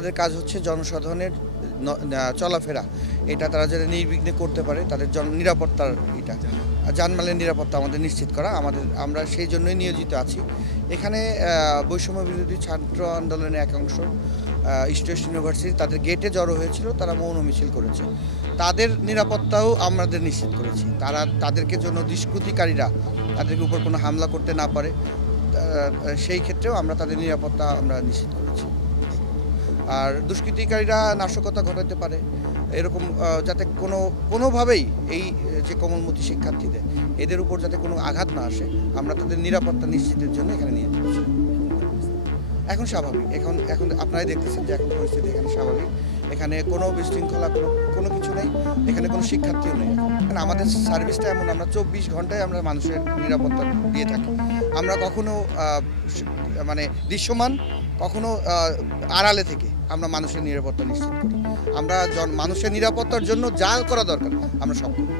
আমাদের কাজ হচ্ছে জনসাধারণের চলাফেরা এটা তারা যাতে নির্বিঘ্নে করতে পারে, তাদের নিরাপত্তার এটা জানমালের নিরাপত্তা আমাদের নিশ্চিত করা। আমরা সেই জন্যই নিয়োজিত আছি এখানে। বৈষম্য বিরোধী ছাত্র আন্দোলনের এক অংশ ইস্ট ওয়েস্ট ইউনিভার্সিটি তাদের গেটে জড়ো হয়েছিল, তারা মৌন মিছিল করেছে। তাদের নিরাপত্তাও আমাদের নিশ্চিত করেছি। তাদেরকে জন্য দুষ্কৃতিকারীরা তাদেরকে উপর কোনো হামলা করতে না পারে, সেই ক্ষেত্রেও আমরা তাদের নিরাপত্তা আমরা নিশ্চিত করেছি। আর দুষ্কৃতিকারীরা নাশকতা ঘটাতে পারে এরকম যাতে কোনোভাবেই এই যে কোমলমতি শিক্ষার্থীদের এদের উপর যাতে কোনো আঘাত না আসে, আমরা তাদের নিরাপত্তা নিশ্চিতের জন্য এখানে নিয়ে যাচ্ছি। এখন স্বাভাবিক, এখন আপনারাই দেখতেছেন যে এখন পরিস্থিতি এখানে স্বাভাবিক। এখানে কোনো বিশৃঙ্খলা কোনো কিছু নেই, এখানে কোনো শিক্ষার্থীও নেই। আমাদের সার্ভিসটা এমন, আমরা 24 ঘন্টায় আমরা মানুষের নিরাপত্তা দিয়ে থাকি। আমরা কখনো মানে দৃশ্যমান, কখনো আড়ালে থেকে আমরা মানুষের নিরাপত্তা নিশ্চিত করি। আমরা মানুষের নিরাপত্তার জন্য যা করা দরকার আমরা সব করি।